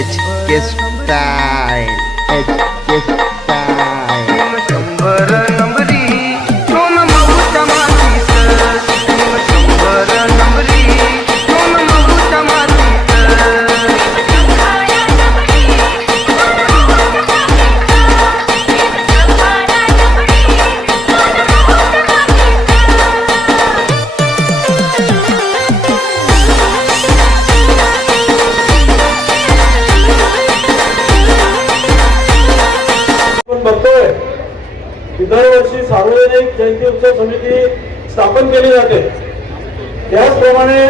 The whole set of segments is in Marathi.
H K style H K एक जयंती उत्सव समिती स्थापन केली जाते. त्याचप्रमाणे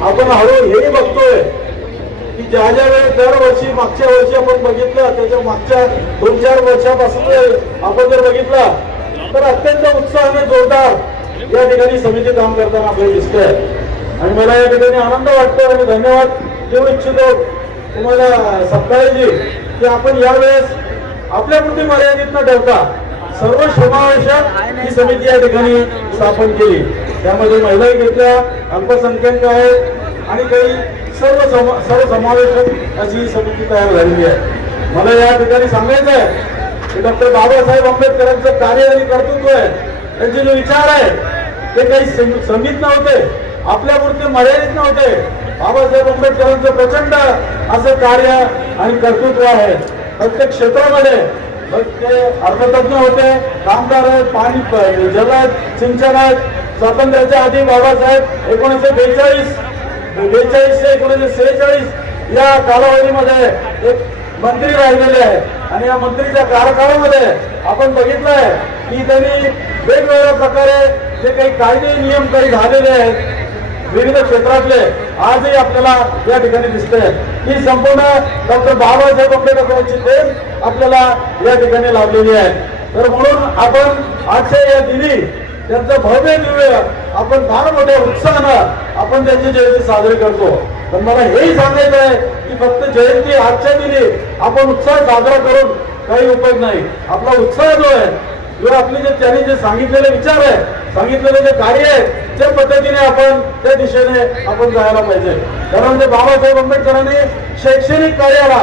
आपण हळू हेही बघतोय की ज्या ज्या वेळेस दरवर्षी मागच्या वर्षी आपण बघितलं त्याच्या मागच्या दोन चार वर्षापासून आपण जर बघितलं तर अत्यंत उत्साहाने जोरदार या ठिकाणी समिती काम करताना आपल्याला दिसत आहे आणि मला या ठिकाणी आनंद वाटतो आणि धन्यवाद देऊ इच्छितो तुम्हाला सत्ताळीजी की आपण यावेळेस आपल्या आपल्यापुरती मर्यादित न ठेवता सर्व समावेशक ही समिती या ठिकाणी स्थापन केली. त्यामध्ये महिलाही घेतल्या अल्पसंख्याक आहेत आणि काही सर्व सम सर्व समावेशक अशी समिती तयार झालेली आहे. मला या ठिकाणी सांगायचं आहे की डॉक्टर बाबासाहेब आंबेडकरांचं कार्य आणि कर्तृत्व आहे. त्यांचे जो विचार आहे ते काही सम- नव्हते आपल्यापुरते मर्यादित नव्हते. बाबासाहेब आंबेडकरांचं प्रचंड असं कार्य आणि कर्तृत्व आहे. प्रत्येक क्षेत्रामध्ये ते अर्थतज्ञ होते कामगार आहेत पाणी जल आहेत सिंचन आहेत स्वातंत्र्याच्या आधी बाबासाहेब एकोणीसशे बेचाळीस बेचाळीस ते एकोणीसशे सेहेचाळीस या कालावधीमध्ये एक मंत्री राहिलेले आहे. आणि या मंत्रीच्या कार्यकाळामध्ये आपण बघितलं आहे की त्यांनी वेगवेगळ्या प्रकारे जे काही कायदे नियम काही झालेले आहेत विविध क्षेत्रातले आजही आपल्याला या ठिकाणी दिसते ही संपूर्ण डॉक्टर बाबासाहेब आंबेडकरांची देश आपल्याला या ठिकाणी लावलेली आहे. तर म्हणून आपण आजच्या या दिनी त्यांचं भव्य दिव्य आपण फार मोठ्या उत्साहानं आपण त्यांची जयंती साजरी करतो. पण मला हेही सांगायचं आहे की फक्त जयंती आजच्या दिनी आपण उत्साह साजरा करून काही उपयोग नाही. आपला उत्साह जो आहे किंवा आपले जे त्यांनी जे सांगितलेले विचार आहे सांगितलेले जे कार्य आहे त्या पद्धतीने आपण त्या दिशेने आपण जायला पाहिजे. कारण ते बाबासाहेब आंबेडकरांनी शैक्षणिक कार्याला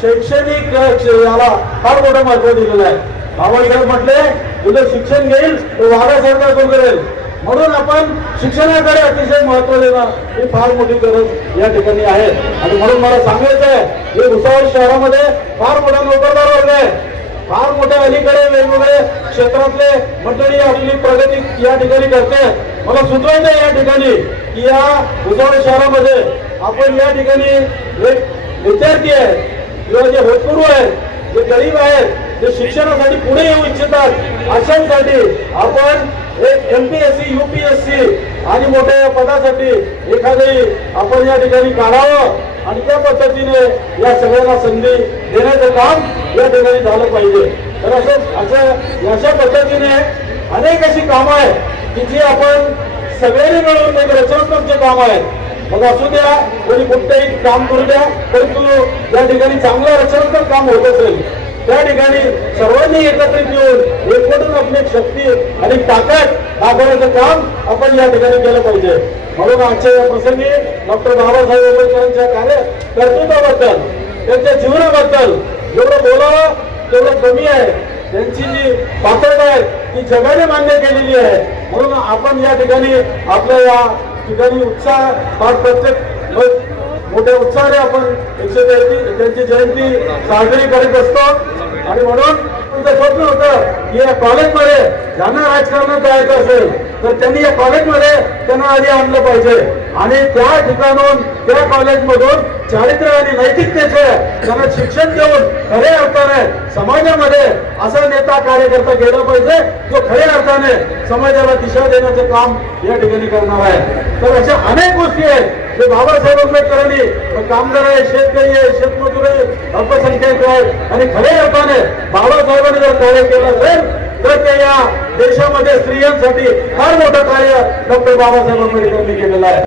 शैक्षणिक याला फार मोठं महत्त्व दिलेलं आहे. बाबासाहेब म्हटले तुझं शिक्षण घेईल तो वाघासारखा तो करेल. म्हणून आपण शिक्षणाकडे अतिशय महत्त्व देणं ही फार मोठी गरज या ठिकाणी आहे. आणि म्हणून मला सांगायचं आहे की भुसावळ शहरामध्ये फार मोठा नोकरदार वर्ग आहे. फार मोठ्या अलीकडे वेगवेगळे क्षेत्रातले मंडळी आपली प्रगती या ठिकाणी करते. मला सुचवायचं आहे या ठिकाणी की या भुसावळ शहरामध्ये आपण या ठिकाणी एक विद्यार्थी आहे किंवा जे होतकरू आहेत जे गरीब आहेत जे शिक्षणासाठी पुढे येऊ इच्छितात अशांसाठी आपण एक एमपीएससी सी आणि मोठ्या पदासाठी एखादी आपण या ठिकाणी काढावं आणि त्या पद्धतीने या सगळ्यांना संधी देण्याचं काम या ठिकाणी झालं पाहिजे. तर असं असं अशा पद्धतीने अनेक अशी कामं आहेत. तिथे आपण सगळ्यांनी मिळून एक रचनात्मक जे काम आहे मग असू द्या कोणी कुठलंही काम करू द्या परंतु या ठिकाणी चांगलं रचनात्मक काम होत असेल. त्या ठिकाणी सर्वांनी एकत्रित येऊन एकवटून आपली शक्ती आणि ताकद दाखवण्याचं काम आपण या ठिकाणी केलं पाहिजे. म्हणून आजच्या या प्रसंगी डॉक्टर बाबासाहेब आंबेडकरांच्या कार्य कर्तृत्वाबद्दल त्यांच्या जीवनाबद्दल जेवढं बोलावं तेवढं कमी आहे. त्यांची जी पात्रता आहे ती जगाने मान्य केलेली आहे. म्हणून आपण या ठिकाणी आपल्या या ठिकाणी उत्साह फार प्रत्येक मोठ्या उत्साहाने आपण एकशे जयंती त्यांची जयंती साजरी करीत असतो. आणि म्हणून तुमचं स्वप्न होतं की या कॉलेजमध्ये ज्यांना राजकारणात जायचं असेल तर त्यांनी या कॉलेजमध्ये त्यांना आधी आणलं पाहिजे. आणि त्या ठिकाणून त्या कॉलेजमधून चारित्र्य आणि नैतिकतेचे त्यांना शिक्षण देऊन खऱ्या अर्थाने समाजामध्ये असा नेता कार्यकर्ता गेला पाहिजे जो खऱ्या अर्थाने समाजाला दिशा देण्याचं काम या ठिकाणी करणार आहे. तर अशा अनेक गोष्टी आहेत. जे बाबासाहेब आंबेडकरांनी कामगार आहे शेतकरी आहे शेतमजूर आहे अल्पसंख्याक आहेत आणि खऱ्या अर्थाने बाबा बाबासाहेबांनी जर कार्य केलं असेल तर ते या देशामध्ये स्त्रियांसाठी फार मोठं कार्य डॉक्टर बाबासाहेब आंबेडकरांनी केलेलं आहे.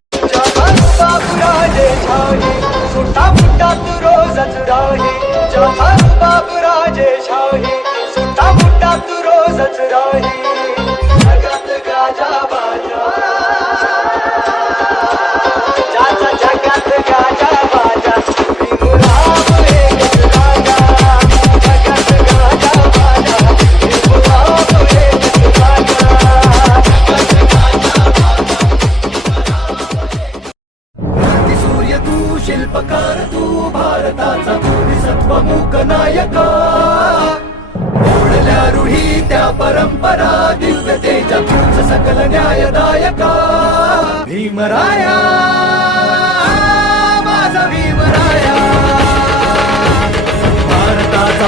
बाबूराजे छाये रोजच राहे जाता नायका ओढल्या रूढी त्या परंपरा दिव्य तेजा तुझ सकल न्यायदायका. भीमराया माझा भीमराया. भारताचा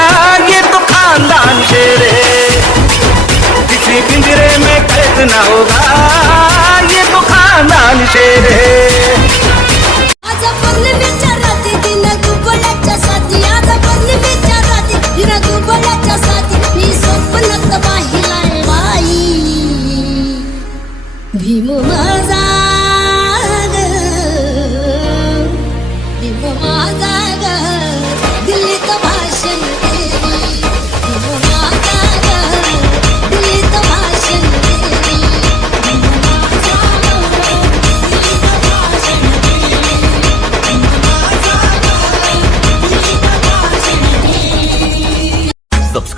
खानदान के रे किसी पिंजरे में कैद न होगा.